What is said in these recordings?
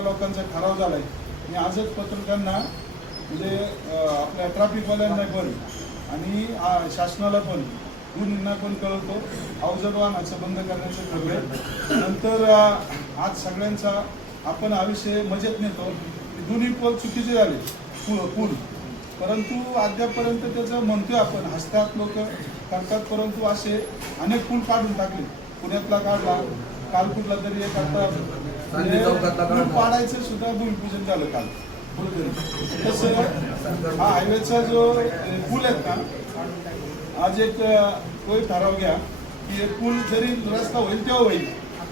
सगळ्या लोकांचा ठराव झालाय. आणि आजच पत्रकारांना म्हणजे आपल्या ट्रॅफिकवाल्यांना पण आणि शासनाला पण दोन्हींना पण कळवतो. अवजड वाहनाचं बंद करण्याचं ठरलं नंतर आज सगळ्यांचा आपण हा विषय मजेत नेतो. दोन्ही पोल चुकीचे झाले. पूल पूल. परंतु अद्यापपर्यंत त्याचं म्हणतोय आपण हसतात लोक करतात परंतु असे अनेक पूल काढून टाकले. पुण्यातला काढला काल तरी एक आता चांदणी चौकातला पूल काढला. पाडायचं सुद्धा भूमिपूजन झालं काल. कुठेतरी तसं हा हायवेचा जो अ, पूल आहेत ना आज एक अ, तो एक ठराव घ्या की हे पूल जरी रस्ता होईल तेव्हा होईल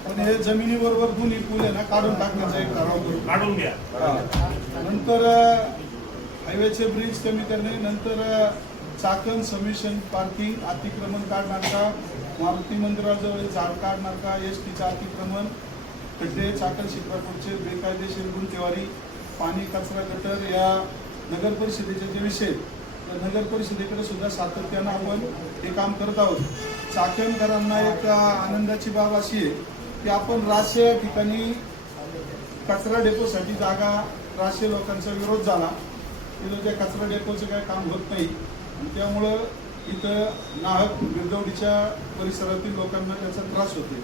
पण हे जमिनीबरोबर दोन्ही पूल आहे ना काढून टाकण्याचा एक ठराव करू काढून घ्या. हा. नंतर अ, हायवेचे ब्रिज कमी करणे नंतर अ, चाकण समिशन पार्किंग अतिक्रमण काढणार का? मारुती मंदिराजवळ झाड काढणार का? एस टीचं अतिक्रमण? खड्डे चाकण शिक्रापूरचे बेकायदेशीर गुंतेवारी पाणी कचरा गटर या नगर परिषदेचे जे विषय आहेत, नगर परिषदेकडे सुद्धा सातत्यानं आपण हे काम करत आहोत. चाकणकरांना एक आनंदाची बाब अशी आहे की आपण राजशे या ठिकाणी कचरा डेपोसाठी जागा राजशे लोकांचा विरोध झाला. तिथं त्या कचरा डेपोचं काय काम होत नाही. त्यामुळं इथं नाहक गिरदवडीच्या परिसरातील लोकांना त्याचा त्रास होते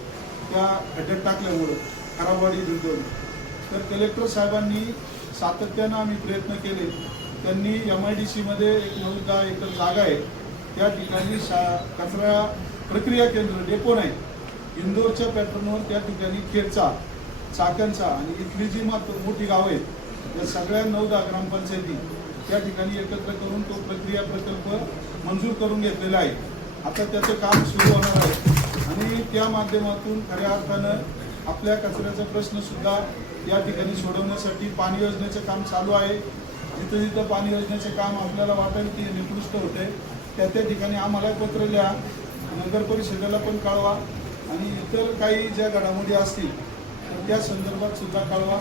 त्या खड्ड्यात टाकल्यामुळं. खराबवाडी दुर्दवली तर कलेक्टर साहेबांनी सातत्यानं आम्ही प्रयत्न केले. त्यांनी एम आय डी सीमध्ये एक नऊ दहा एकर जागा आहे. त्या ठिकाणी शा कचरा प्रक्रिया केंद्र डेपो नाही. इंदोरच्या पॅटर्नवर त्या ठिकाणी खेडचा चाकणचा आणि इथली जी मात्र मोठी गावं आहेत या सगळ्या नऊ दहा ग्रामपंचायती त्या ठिकाणी एकत्र करून तो प्रक्रिया प्रकल्प मंजूर करून घेतलेला आहे. आता त्याचं काम सुरू होणार आहे. आणि त्या माध्यमातून खऱ्या अर्थानं आपल्या कचऱ्याचा प्रश्न सुद्धा या ठिकाणी सोडवण्यासाठी पाणी योजनेचं काम चालू आहे. जिथं जिथं पाणी योजनेचं काम आपल्याला वाटेल की निकृष्ट होते. त्या त्या ठिकाणी आम्हाला पत्र लिहा नगर परिषदेला पण कळवा आणि इतर काही ज्या घडामोडी असतील तर त्या संदर्भात सुद्धा कळवा.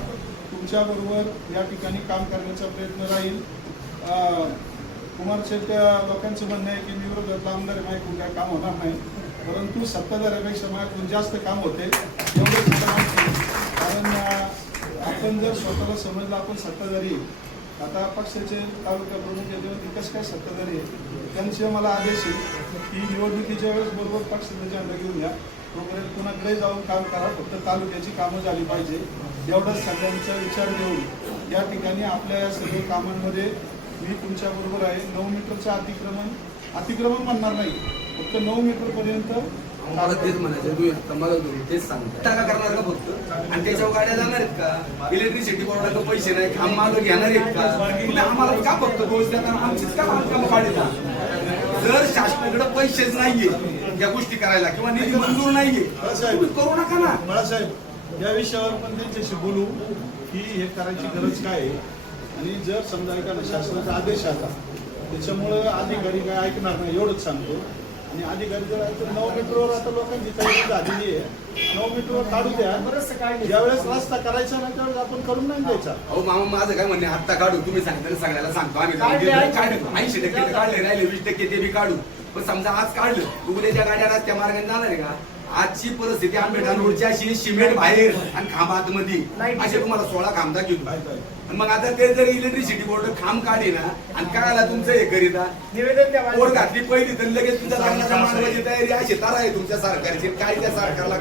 तुमच्याबरोबर या ठिकाणी काम करण्याचा प्रयत्न राहील. कुमार शेट्टी लोकांचं म्हणणं आहे की मी विरोधातला आमदार आहे माझ्याकडून काय काम होणार नाही. परंतु सत्ताधाऱ्यापेक्षा माझ्याकडून जास्त काम होते. आपण जर स्वतःला समजलं आपण सत्ताधारी आता पक्षाचे तालुका प्रमुख याच्यावरती कसं काय सत्ताधारी आहे? त्यांचे मला आदेश आहे की निवडणुकीच्या वेळेस बरोबर पक्षाचा झेंडा घेऊन घ्या तोपर्यंत कुणाकडे जाऊन काम करा फक्त तालुक्याची कामं झाली पाहिजे. एवढाच सगळ्यांचा विचार घेऊन या ठिकाणी आपल्या या सगळ्या कामांमध्ये मी तुमच्याबरोबर आहे. नऊ मीटरचं अतिक्रमण अतिक्रमण म्हणणार नाही. फक्त नऊ मीटरपर्यंत मला तेच म्हणायचं तू आता मला तुम्ही तेच सांगता टाका करणार का फक्त? आणि त्याच्यावर गाड्या जाणार आहेत का? इलेक्ट्रिसिटी बोर्डाला पैसे नाही खांब मागं घेणार आहेत का? तुम्ही आम्हाला का फक्त दोष आणि आमचीच का बांधकामं काढता जर शासनाकडे पैसेच नाहीये या गोष्टी करायला किंवा निधी मंजूर नाहीये. तुम्ही करू नका ना. बाळासाहेब या विषयावर पण त्यांच्याशी बोलू की हे करायची गरज काय आहे? आणि जर समजा एखादा शासनाचा आदेश आला त्याच्यामुळं अधिकारी काय ऐकणार नाही एवढंच सांगतो. आणि अधिकारी जर ऐकतो नऊ मीटरवर आता लोकांची तयारी झालेली आहे. नऊ मीटरवर काढू द्या. ज्यावेळेस रस्ता करायचा ना त्यावेळेस आपण करून नाही द्यायचा. अहो मामा माझं काय म्हणणे आत्ता काढू. तुम्ही सांगितलं सगळ्याला सांगतो. आम्ही ऐंशी. टक्के तर काढले राहिले वीस टक्के ते बी काढू. पण समजा आज काढलं. उद्याच्या गाड्या रस्त्या मार्गाने जाणार आहे का? आजची परिस्थिती आंबेडकर रोडची अशी सिमेंट बाहेर आणि खांब आतमध्ये. असे तुम्हाला सोळा खांब दाखवतो. काय काय आणि मग आता ते जर इलेक्ट्रिसिटी बोर्ड खांब काढे ना आणि काय आला तुमचं हे करीता? निवेदन बोर्ड घातली पहिली तर लगेच तुमच्या लग्नाच्या मांडवाची तयारी अशी तारा आहे तुमच्या सरकारची. काय त्या सरकारला